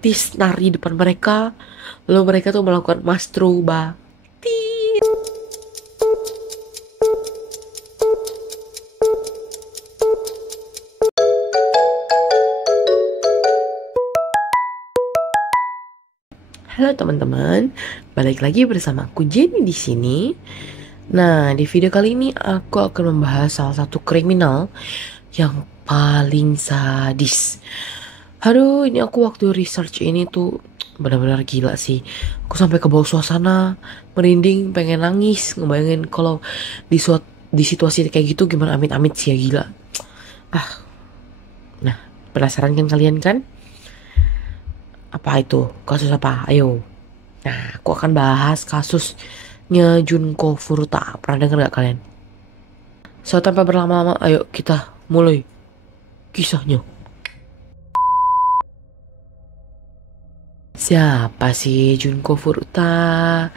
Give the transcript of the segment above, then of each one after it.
artis nari depan mereka, lalu mereka tuh melakukan masturbasi. Halo teman-teman, balik lagi bersama aku Jenny di sini. Nah, di video kali ini aku akan membahas salah satu kriminal yang paling sadis. Aduh, ini aku waktu research ini tuh benar-benar gila sih. Aku sampai ke bawah suasana, merinding, pengen nangis, ngebayangin kalau di situasi kayak gitu gimana amit-amit sih ya, gila. Nah, penasaran kan kalian kan? Apa itu? Kasus apa? Ayo. Nah, aku akan bahas kasusnya Junko Furuta. Pernah denger gak kalian? So, tanpa berlama-lama, ayo kita mulai kisahnya. Siapa sih Junko Furuta?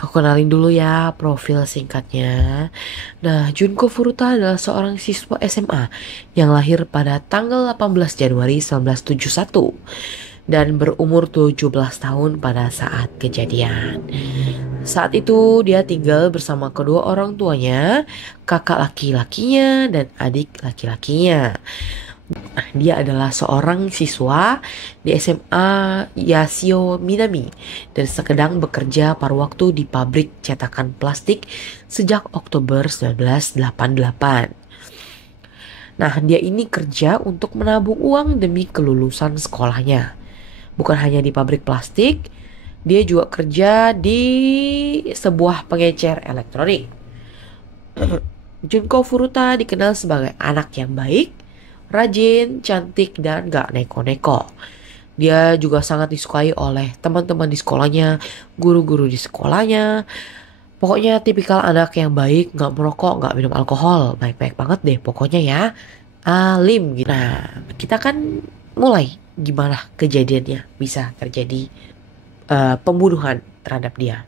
Aku kenalin dulu ya profil singkatnya. Nah, Junko Furuta adalah seorang siswa SMA yang lahir pada tanggal 18 Januari 1971 dan berumur 17 tahun pada saat kejadian. Saat itu dia tinggal bersama kedua orang tuanya, kakak laki-lakinya dan adik laki-lakinya. Nah, dia adalah seorang siswa di SMA Yasio Minami dan sedang bekerja paruh waktu di pabrik cetakan plastik sejak Oktober 1988. Nah, dia ini kerja untuk menabung uang demi kelulusan sekolahnya. Bukan hanya di pabrik plastik, dia juga kerja di sebuah pengecer elektronik. Junko Furuta dikenal sebagai anak yang baik, rajin, cantik, dan gak neko-neko. Dia juga sangat disukai oleh teman-teman di sekolahnya, guru-guru di sekolahnya. Pokoknya tipikal anak yang baik, gak merokok, gak minum alkohol. Baik-baik banget deh pokoknya ya. Alim gitu. Nah, kita kan mulai gimana kejadiannya bisa terjadi pembunuhan terhadap dia.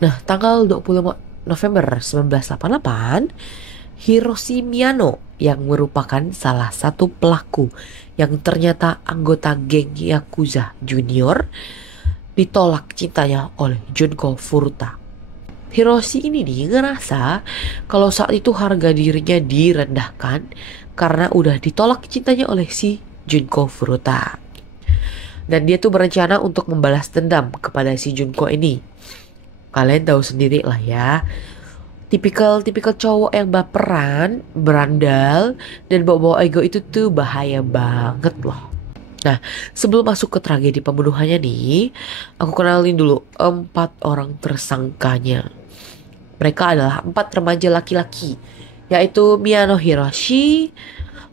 Nah, tanggal 25 November 1988, Hiroshi Miyano yang merupakan salah satu pelaku yang ternyata anggota geng Yakuza Junior ditolak cintanya oleh Junko Furuta. Hiroshi ini nih ngerasa kalau saat itu harga dirinya direndahkan karena udah ditolak cintanya oleh si Junko Furuta. Dan dia tuh berencana untuk membalas dendam kepada si Junko ini. Kalian tahu sendiri lah ya. Tipikal cowok yang baperan, berandal, dan bawa-bawa ego itu tuh bahaya banget loh. Nah, sebelum masuk ke tragedi pembunuhannya nih, aku kenalin dulu 4 orang tersangkanya. Mereka adalah 4 remaja laki-laki, yaitu Miyano Hiroshi,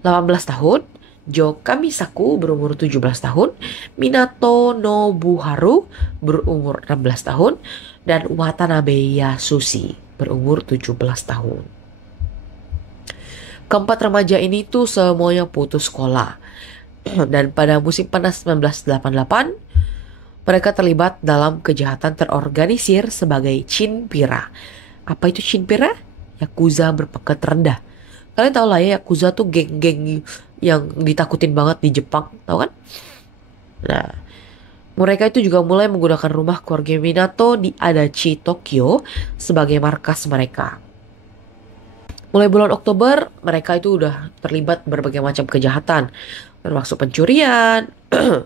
18 tahun, Jo Kamisaku berumur 17 tahun, Minato Nobuharu berumur 16 tahun, dan Watanabe Yasushi berumur 17 tahun. Keempat remaja ini tuh semuanya putus sekolah. Dan pada musim panas 1988, mereka terlibat dalam kejahatan terorganisir sebagai Shinpira. Apa itu Shinpira? Yakuza berpangkat rendah. Kalian tahu lah ya, Yakuza tuh geng-geng yang ditakutin banget di Jepang, tahu kan? Nah, mereka itu juga mulai menggunakan rumah keluarga Minato di Adachi, Tokyo sebagai markas mereka. Mulai bulan Oktober, mereka itu udah terlibat berbagai macam kejahatan, termasuk pencurian,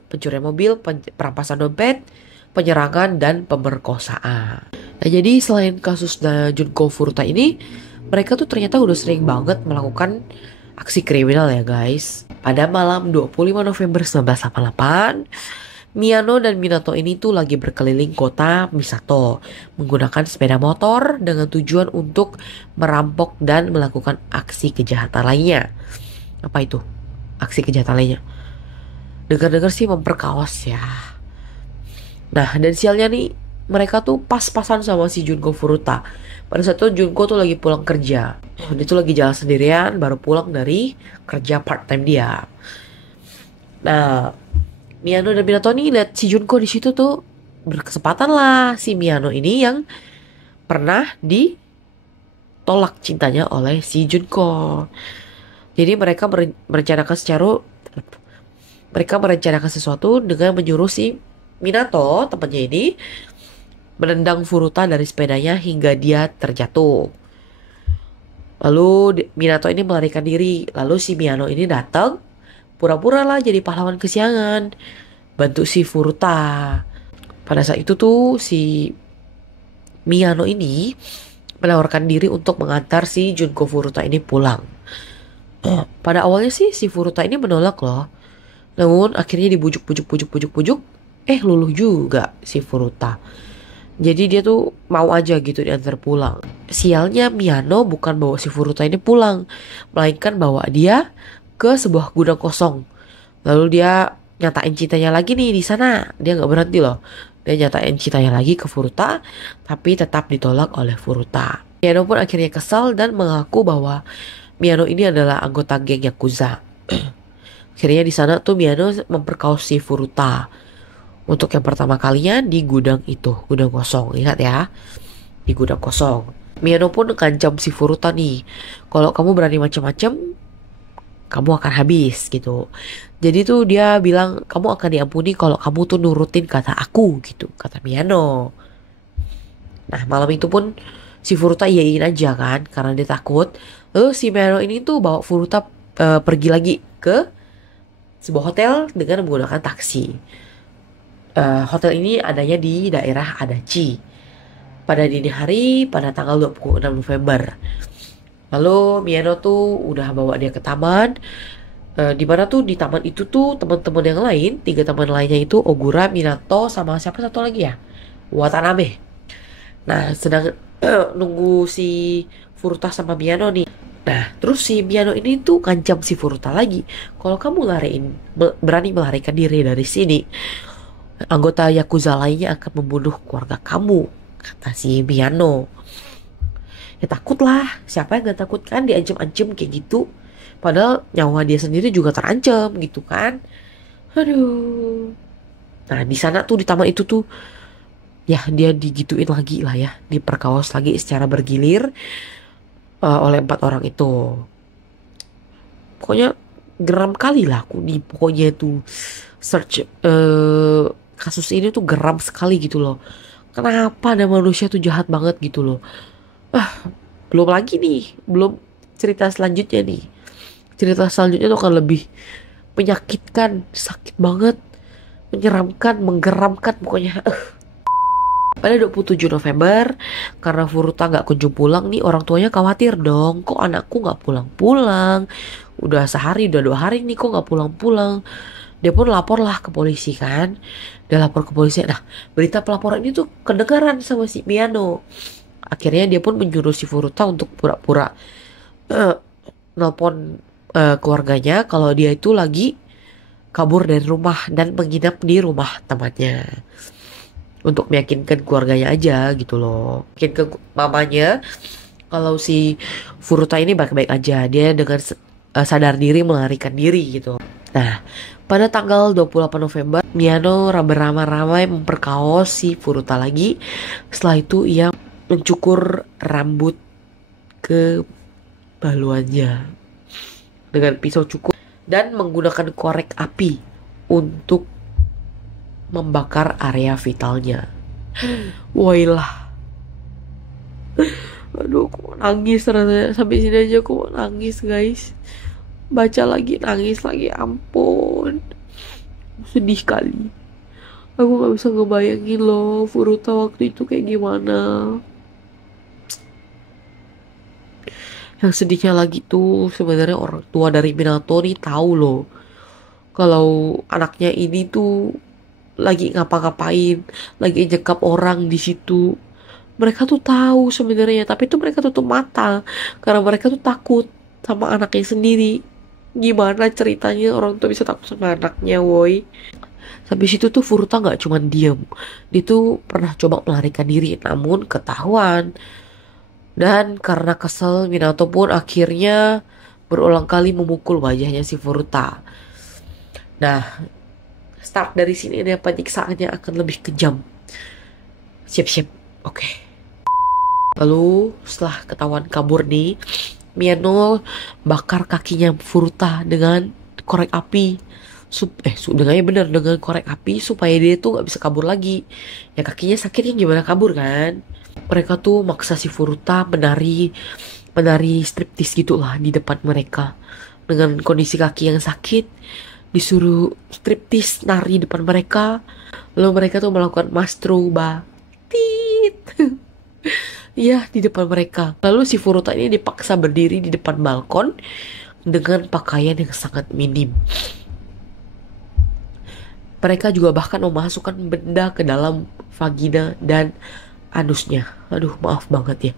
pencurian mobil, perampasan dompet, penyerangan, dan pemerkosaan. Nah, jadi selain kasus Junko Furuta ini, mereka tuh ternyata udah sering banget melakukan aksi kriminal ya guys. Pada malam 25 November 1988, Miyano dan Minato ini tuh lagi berkeliling kota Misato menggunakan sepeda motor dengan tujuan untuk merampok dan melakukan aksi kejahatan lainnya. Apa itu? Aksi kejahatan lainnya. Dengar-dengar sih memperkaos ya. Nah, dan sialnya nih, mereka tuh pas-pasan sama si Junko Furuta. Pada saat itu Junko tuh lagi pulang kerja. Dia tuh lagi jalan sendirian, baru pulang dari kerja part time dia. Nah, Miyano dan Minato nih lihat si Junko di situ tuh, berkesempatan lah si Miyano ini yang pernah ditolak cintanya oleh si Junko. Jadi mereka merencanakan Mereka merencanakan sesuatu dengan menyuruh si Minato, temannya ini, menendang Furuta dari sepedanya hingga dia terjatuh. Lalu Minato ini melarikan diri. Lalu si Miyano ini datang, pura-pura lah jadi pahlawan kesiangan, bantu si Furuta. Pada saat itu tuh si Miyano ini menawarkan diri untuk mengantar si Junko Furuta ini pulang. Pada awalnya sih si Furuta ini menolak loh. Namun akhirnya dibujuk-bujuk, luluh juga si Furuta. Jadi dia tuh mau aja gitu diantar pulang. Sialnya Miyano bukan bawa si Furuta ini pulang, melainkan bawa dia ke sebuah gudang kosong. Lalu dia nyatain cintanya lagi nih di sana. Dia nggak berhenti loh. Dia nyatain cintanya lagi ke Furuta, tapi tetap ditolak oleh Furuta. Miyano pun akhirnya kesal dan mengaku bahwa Miyano ini adalah anggota geng Yakuza. Akhirnya di sana tuh Miyano memperkaos si Furuta. Untuk yang pertama kalinya di gudang itu, gudang kosong. Ingat ya, di gudang kosong. Miyano pun ngancam si Furuta nih. Kalau kamu berani macam-macam, kamu akan habis gitu. Jadi tuh dia bilang kamu akan diampuni kalau kamu tuh nurutin kata aku gitu, kata Miyano. Nah malam itu pun si Furuta iyain aja kan karena dia takut. Lalu si Miyano ini tuh bawa Furuta pergi lagi ke sebuah hotel dengan menggunakan taksi. Hotel ini adanya di daerah Adachi pada dini hari pada tanggal 26 November. Lalu Miyano tuh udah bawa dia ke taman. Di mana tuh di taman itu tuh teman-teman yang lain, 3 teman lainnya itu Ogura, Minato, sama siapa satu lagi ya? Watanabe. Nah, sedang nunggu si Furuta sama Miyano nih. Nah, terus si Miyano ini tuh ngancam si Furuta lagi. Kalau kamu berani melarikan diri dari sini, anggota Yakuza lainnya akan membunuh keluarga kamu, kata si Miyano. Ya takutlah, siapa yang gak takut kan diancam-ancam kayak gitu. Padahal nyawa dia sendiri juga terancam gitu kan. Aduh. Nah di sana tuh di taman itu tuh, ya dia digituin lagi lah ya, diperkaos lagi secara bergilir oleh 4 orang itu. Pokoknya geram kali lah aku di pokoknya tuh search kasus ini tuh geram sekali gitu loh. Kenapa ada manusia tuh jahat banget gitu loh. Belum lagi nih, belum cerita selanjutnya nih. Cerita selanjutnya tuh akan lebih menyakitkan, sakit banget, menyeramkan, menggeramkan pokoknya. Pada 27 November, karena Furuta gak kunjung pulang nih, orang tuanya khawatir dong. Kok anakku gak pulang-pulang? Udah sehari, udah 2 hari nih kok gak pulang-pulang. Dia pun lapor lah ke polisi kan. Dia lapor ke polisi. Nah, berita pelaporan ini tuh kedengaran sama si Miyano. Akhirnya dia pun menyuruh si Furuta untuk pura-pura nelpon keluarganya kalau dia itu lagi kabur dari rumah dan menginap di rumah temannya. Untuk meyakinkan keluarganya aja gitu loh. Yakinkan mamanya kalau si Furuta ini baik-baik aja. Dia dengan sadar diri melarikan diri gitu. Nah, pada tanggal 28 November, Miyano beramai-ramai memperkaos si Furuta lagi. Setelah itu ia mencukur rambut ke baluannya dengan pisau cukur dan menggunakan korek api untuk membakar area vitalnya. Wailah. Aduh, aku nangis rasanya. Sampai sini aja aku nangis guys. Baca lagi, nangis lagi, ampun. Sedih kali. Aku gak bisa ngebayangin loh Furuta waktu itu kayak gimana. Yang sedihnya lagi tuh sebenarnya orang tua dari Minato nih tahu loh kalau anaknya ini tuh lagi ngapa-ngapain, lagi jekap orang di situ. Mereka tuh tahu sebenarnya, tapi tuh mereka tutup mata karena mereka tuh takut sama anaknya sendiri. Gimana ceritanya orang tua bisa takut sama anaknya, woi? Sampai situ tuh Furuta nggak cuma diem, dia tuh pernah coba melarikan diri, namun ketahuan. Dan karena kesel, Minato pun akhirnya berulang kali memukul wajahnya si Furuta. Nah, start dari sini ada penyiksaannya akan lebih kejam. Siap-siap, oke. Lalu setelah ketahuan kabur nih, Miyano bakar kakinya Furuta dengan korek api dengannya bener, dengan korek api supaya dia tuh nggak bisa kabur lagi. Ya kakinya sakit kan, gimana kabur kan? Mereka tuh maksa si Furuta menari menari striptis gitulah di depan mereka. Dengan kondisi kaki yang sakit, disuruh striptis nari depan mereka. Lalu mereka tuh melakukan masturba. Tit. Iya, di depan mereka. Lalu si Furuta ini dipaksa berdiri di depan balkon dengan pakaian yang sangat minim. Mereka juga bahkan memasukkan benda ke dalam vagina dan anusnya. Aduh, maaf banget ya.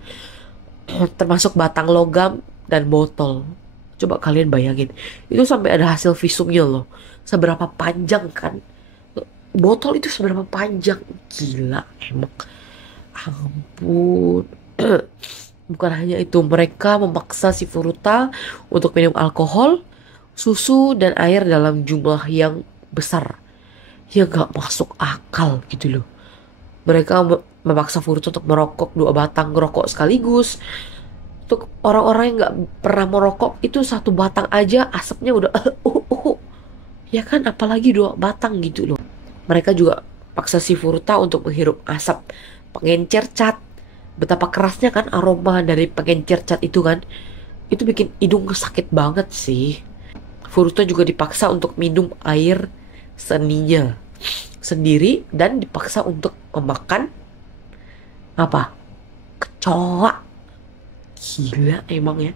Termasuk batang logam dan botol. Coba kalian bayangin, itu sampai ada hasil visumnya loh. Seberapa panjang kan? Botol itu seberapa panjang? Gila emang. Ampun. Bukan hanya itu, mereka memaksa si Furuta untuk minum alkohol, susu, dan air dalam jumlah yang besar. Ya gak masuk akal gitu loh. Mereka memaksa Furuta untuk merokok 2 batang rokok sekaligus. Untuk orang-orang yang gak pernah merokok, itu 1 batang aja asapnya udah ya kan, apalagi 2 batang gitu loh. Mereka juga paksa si Furuta untuk menghirup asap pengencer cat. Betapa kerasnya kan aroma dari pengencer cat itu kan. Itu bikin hidung sakit banget sih. Furuta juga dipaksa untuk minum air seninya sendiri dan dipaksa untuk memakan apa? Kecoa. Gila emang ya.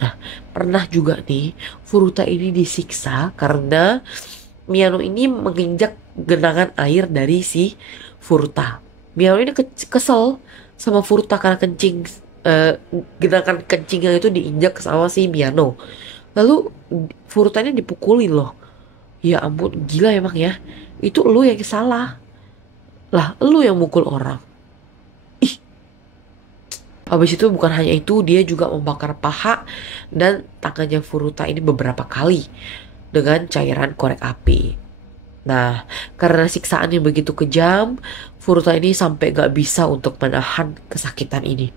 Nah, pernah juga nih Furuta ini disiksa karena Miyano ini menginjak genangan air dari si Furuta. Miyano ini kesel sama Furuta karena genangan kencingnya itu diinjak sama si Miyano. Lalu Furuta ini dipukulin loh. Ya ampun, gila emang ya. Itu lu yang salah. Lah, lu yang mukul orang. Ih. Habis itu bukan hanya itu, dia juga membakar paha dan tangannya Furuta ini beberapa kali dengan cairan korek api. Nah, karena siksaan yang begitu kejam, Furuta ini sampai gak bisa untuk menahan kesakitan ini.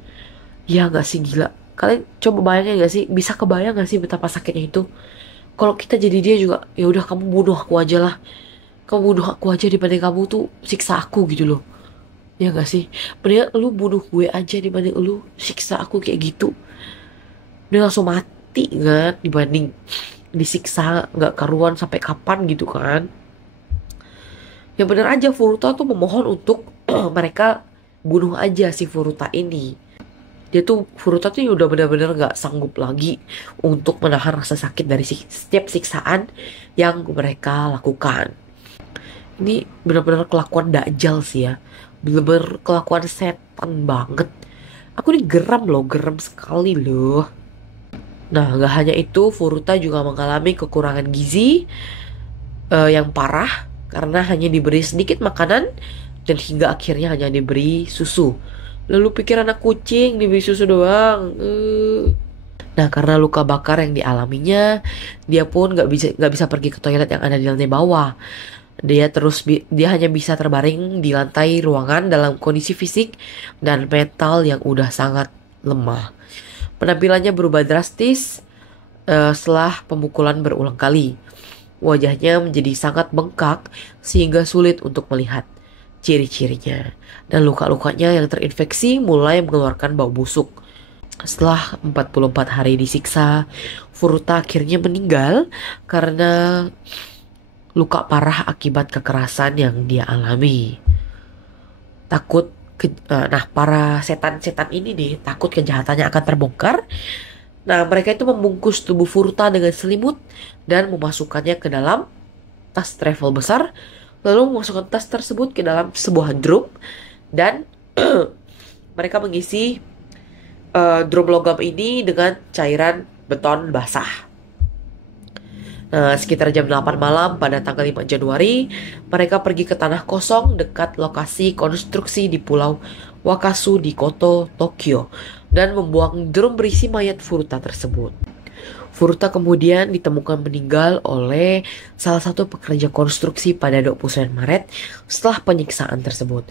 Ya gak sih, gila. Kalian coba bayangin gak sih? Bisa kebayang gak sih betapa sakitnya itu? Kalau kita jadi dia juga, ya udah kamu bunuh aku aja lah. Kamu bunuh aku aja dibanding kamu tuh siksa aku gitu loh. Ya gak sih? Mendingan lu bunuh gue aja dibanding lu siksa aku kayak gitu. Dia langsung mati kan dibanding disiksa gak karuan sampai kapan gitu kan. Ya bener aja Furuta tuh memohon untuk mereka bunuh aja si Furuta ini. Dia tuh Furuta tuh udah benar-benar gak sanggup lagi untuk menahan rasa sakit dari setiap siksaan yang mereka lakukan. Ini benar-benar kelakuan dajjal sih ya. Benar-benar kelakuan setan banget. Aku ini geram loh, geram sekali loh. Nah, gak hanya itu, Furuta juga mengalami kekurangan gizi yang parah karena hanya diberi sedikit makanan dan hingga akhirnya hanya diberi susu. Lalu pikir anak kucing diberi susu doang. Nah, karena luka bakar yang dialaminya, dia pun nggak bisa pergi ke toilet yang ada di lantai bawah. Dia hanya bisa terbaring di lantai ruangan dalam kondisi fisik dan mental yang udah sangat lemah. Penampilannya berubah drastis setelah pemukulan berulang kali. Wajahnya menjadi sangat bengkak sehingga sulit untuk melihat ciri-cirinya. Dan luka-lukanya yang terinfeksi mulai mengeluarkan bau busuk. Setelah 44 hari disiksa, Furuta akhirnya meninggal karena luka parah akibat kekerasan yang dia alami. Para setan-setan ini nih takut kejahatannya akan terbongkar. Nah, mereka itu membungkus tubuh Furuta dengan selimut dan memasukkannya ke dalam tas travel besar. Lalu memasukkan tas tersebut ke dalam sebuah drum dan mereka mengisi drum logam ini dengan cairan beton basah. Nah, sekitar jam 8 malam pada tanggal 5 Januari, mereka pergi ke tanah kosong dekat lokasi konstruksi di Pulau Wakasu di Koto, Tokyo, dan membuang drum berisi mayat Furuta tersebut. Furuta kemudian ditemukan meninggal oleh salah satu pekerja konstruksi pada 29 Maret setelah penyiksaan tersebut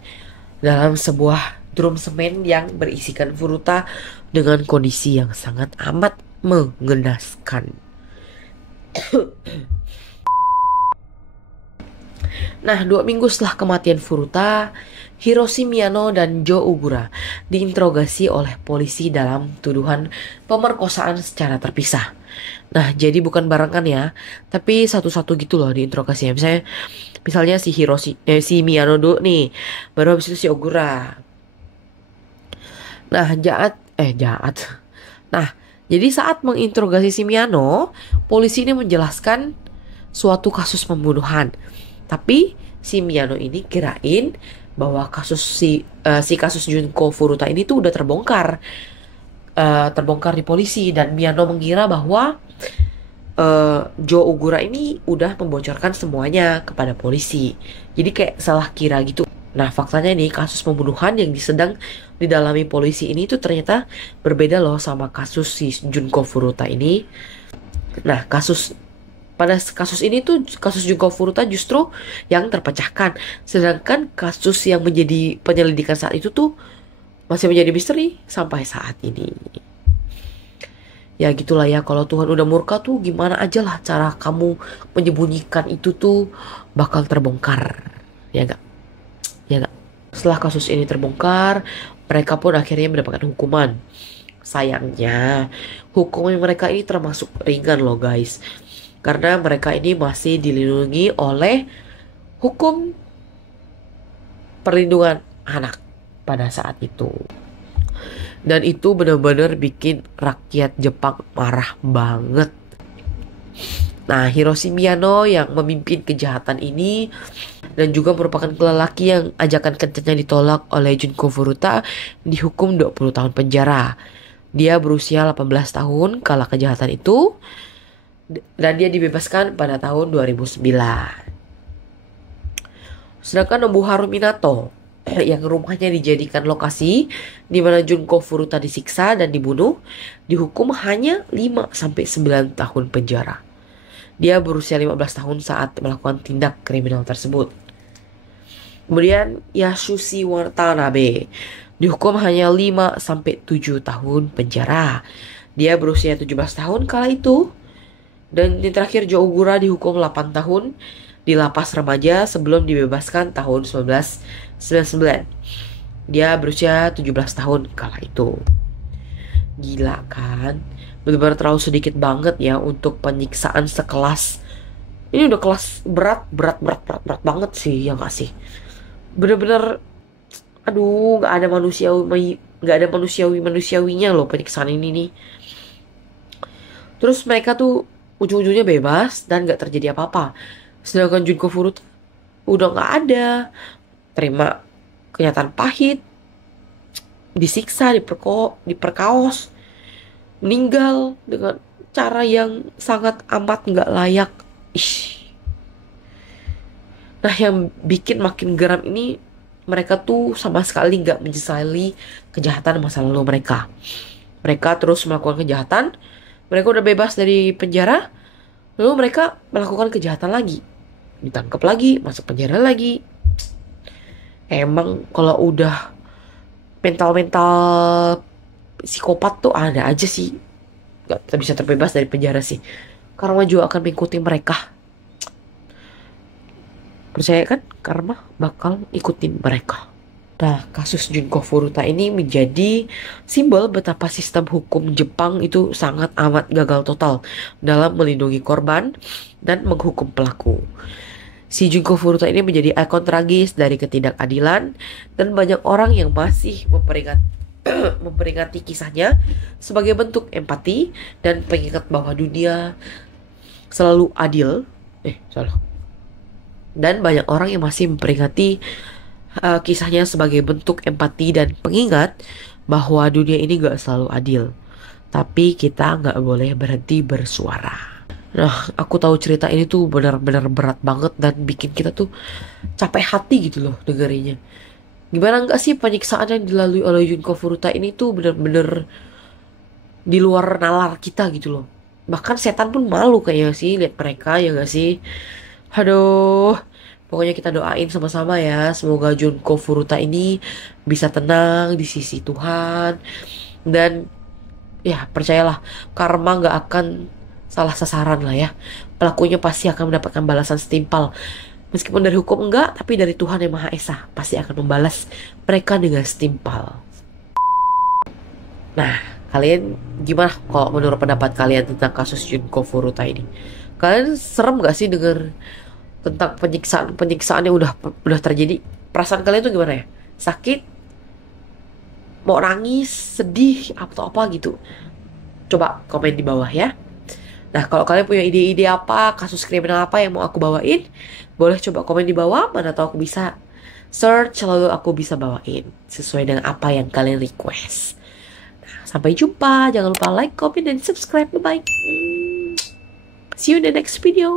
dalam sebuah drum semen yang berisikan Furuta dengan kondisi yang sangat amat mengenaskan. Nah, 2 minggu setelah kematian Furuta, Hiroshi Miyano dan Joe Ugura diinterogasi oleh polisi dalam tuduhan pemerkosaan secara terpisah. Nah, jadi bukan barengan ya, tapi satu-satu gitu loh diinterogasinya. Misalnya si Miyano dulu nih, baru habis itu si Ogura. Nah, jahat. Nah, jadi saat menginterogasi si Miyano, polisi ini menjelaskan suatu kasus pembunuhan. Tapi si Miyano ini kirain bahwa si kasus Junko Furuta ini tuh udah terbongkar di polisi, dan Miyano mengira bahwa Joe Ugura ini udah membocorkan semuanya kepada polisi. Jadi kayak salah kira gitu. Nah, faktanya nih kasus pembunuhan yang sedang didalami polisi ini tuh ternyata berbeda loh sama kasus si Junko Furuta ini. Nah, pada kasus ini tuh kasus Junko Furuta justru yang terpecahkan, sedangkan kasus yang menjadi penyelidikan saat itu tuh masih menjadi misteri sampai saat ini. Ya gitulah ya, kalau Tuhan udah murka tuh gimana aja lah cara kamu menyembunyikan itu tuh bakal terbongkar. Ya gak? Ya gak? Setelah kasus ini terbongkar, mereka pun akhirnya mendapatkan hukuman. Sayangnya, hukuman mereka ini termasuk ringan loh guys. Karena mereka ini masih dilindungi oleh hukum perlindungan anak pada saat itu. Dan itu benar-benar bikin rakyat Jepang marah banget. Nah, Hiroshi Miyano yang memimpin kejahatan ini dan juga merupakan lelaki yang ajakan kencannya ditolak oleh Junko Furuta dihukum 20 tahun penjara. Dia berusia 18 tahun kala kejahatan itu dan dia dibebaskan pada tahun 2009. Sedangkan Nobuharu Minato yang rumahnya dijadikan lokasi di mana Junko Furuta disiksa dan dibunuh, dihukum hanya 5-9 tahun penjara. Dia berusia 15 tahun saat melakukan tindak kriminal tersebut. Kemudian Yasushi Watanabe dihukum hanya 5-7 tahun penjara. Dia berusia 17 tahun kala itu. Dan yang terakhir Joe Ugura dihukum 8 tahun di lapas remaja sebelum dibebaskan tahun 1999. Dia berusia 17 tahun kala itu. Gila kan? Benar-benar terlalu sedikit banget ya untuk penyiksaan sekelas. Ini udah kelas berat banget sih, ya gak sih? Bener-bener, aduh, gak ada manusiawinya loh penyiksaan ini nih. Terus mereka tuh ujung-ujungnya bebas dan gak terjadi apa-apa. Sedangkan Junko Furuta udah gak ada, terima kenyataan pahit, disiksa, diperkaos, meninggal dengan cara yang sangat amat gak layak. Nah, yang bikin makin geram ini, mereka tuh sama sekali gak menyesali kejahatan masa lalu mereka. Mereka terus melakukan kejahatan. Mereka udah bebas dari penjara, lalu mereka melakukan kejahatan lagi, ditangkap lagi, masuk penjara lagi. Emang kalau udah mental psikopat tuh ada aja sih, gak bisa terbebas dari penjara sih. Karma juga akan mengikuti mereka. Percaya kan, karma bakal ikutin mereka. Nah, kasus Junko Furuta ini menjadi simbol betapa sistem hukum Jepang itu sangat amat gagal total dalam melindungi korban dan menghukum pelaku. Si Junko Furuta ini menjadi ikon tragis dari ketidakadilan dan banyak orang yang masih memperingati kisahnya sebagai bentuk empati dan pengingat bahwa dunia selalu adil. Dan banyak orang yang masih memperingati kisahnya sebagai bentuk empati dan pengingat bahwa dunia ini gak selalu adil. Tapi kita gak boleh berhenti bersuara. Nah, aku tahu cerita ini tuh benar-benar berat banget dan bikin kita tuh capek hati gitu loh dengerinnya. Gimana gak sih penyiksaan yang dilalui oleh Junko Furuta ini tuh benar-benar di luar nalar kita gitu loh. Bahkan setan pun malu kayaknya sih lihat mereka, ya gak sih? Aduh, pokoknya kita doain sama-sama ya, semoga Junko Furuta ini bisa tenang di sisi Tuhan. Dan ya percayalah, karma gak akan salah sasaran lah ya. Pelakunya pasti akan mendapatkan balasan setimpal. Meskipun dari hukum enggak, tapi dari Tuhan yang Maha Esa pasti akan membalas mereka dengan setimpal. Nah, kalian gimana kalau menurut pendapat kalian tentang kasus Junko Furuta ini? Kalian serem gak sih denger tentang penyiksaan yang udah terjadi? Perasaan kalian tuh gimana ya? Sakit? Mau nangis? Sedih? Atau apa gitu? Coba komen di bawah ya. Nah, kalau kalian punya ide-ide apa, kasus kriminal apa yang mau aku bawain, boleh coba komen di bawah. Mana tahu aku bisa search, lalu aku bisa bawain sesuai dengan apa yang kalian request. Nah, sampai jumpa. Jangan lupa like, comment, dan subscribe. Bye-bye. See you in the next video.